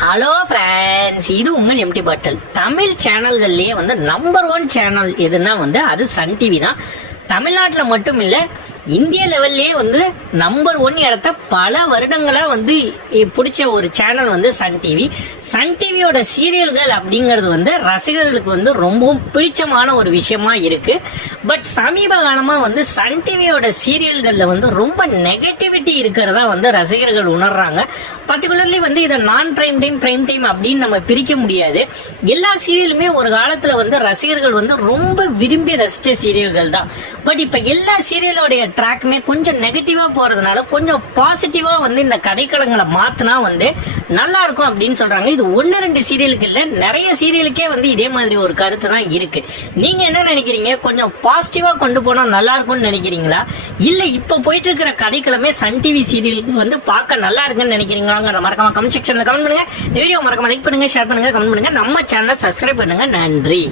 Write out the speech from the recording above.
Hello friends இது உங்கள் empty பாட்டல் தமிழ் சேனல்கள்லயே வந்து நம்பர் ஒன் சேனல் எதுனா வந்து அது சன் டிவி தான். தமிழ்நாட்டில் மட்டும் இல்லை இந்திய லெவல்லே வந்து நம்பர் ஒன் இடத்த பல வருடங்களா வந்து பிடிச்ச ஒரு சேனல் வந்து சன் டிவி சன் டிவியோட சீரியல்கள் அப்படிங்கிறது வந்து ரசிகர்களுக்கு வந்து ரொம்பவும் பிடிச்சமான ஒரு விஷயமா இருக்கு. பட் சமீப காலமா வந்து சன் டிவியோட சீரியல்கள்ல வந்து ரொம்ப நெகட்டிவிட்டி இருக்கிறதா வந்து ரசிகர்கள் உணர்றாங்க. பர்டிகுலர்லி வந்து இதை நான் பிரைம் டைம் பிரைம் டைம் அப்படின்னு நம்ம பிரிக்க முடியாது. எல்லா சீரியலுமே ஒரு காலத்துல வந்து ரசிகர்கள் வந்து ரொம்ப விரும்பி ரசிச்ச சீரியல்கள் தான். பட் இப்ப எல்லா சீரியலோடைய ட்ராக்குமே கொஞ்சம் நெகட்டிவாக போகிறதுனால கொஞ்சம் பாசிட்டிவாக வந்து இந்த கதைக்களங்களை மாற்றினா வந்து நல்லா இருக்கும் அப்படின்னு சொல்கிறாங்க இது ஒன்று ரெண்டு சீரியலுக்கு இல்லை நிறைய சீரியலுக்கே வந்து இதே மாதிரி ஒரு கருத்து தான் இருக்கு. நீங்கள் என்ன நினைக்கிறீங்க? கொஞ்சம் பாசிட்டிவாக கொண்டு போனால் நல்லா இருக்கும்னு நினைக்கிறீங்களா? இல்லை இப்போ போயிட்டு இருக்கிற கதைக்களமே சன் டிவி சீரியலுக்கு வந்து பார்க்க நல்லா இருக்குன்னு நினைக்கிறீங்களாங்கிற மறக்காம கமெண்ட் செக்ஷனில் கமெண்ட் பண்ணுங்கள் இந்த வீடியோ மறக்காம லைக் பண்ணுங்கள் ஷேர் பண்ணுங்கள் கமெண்ட் பண்ணுங்கள் நம்ம சேனலை சப்ஸ்கிரைப் பண்ணுங்கள் நன்றி.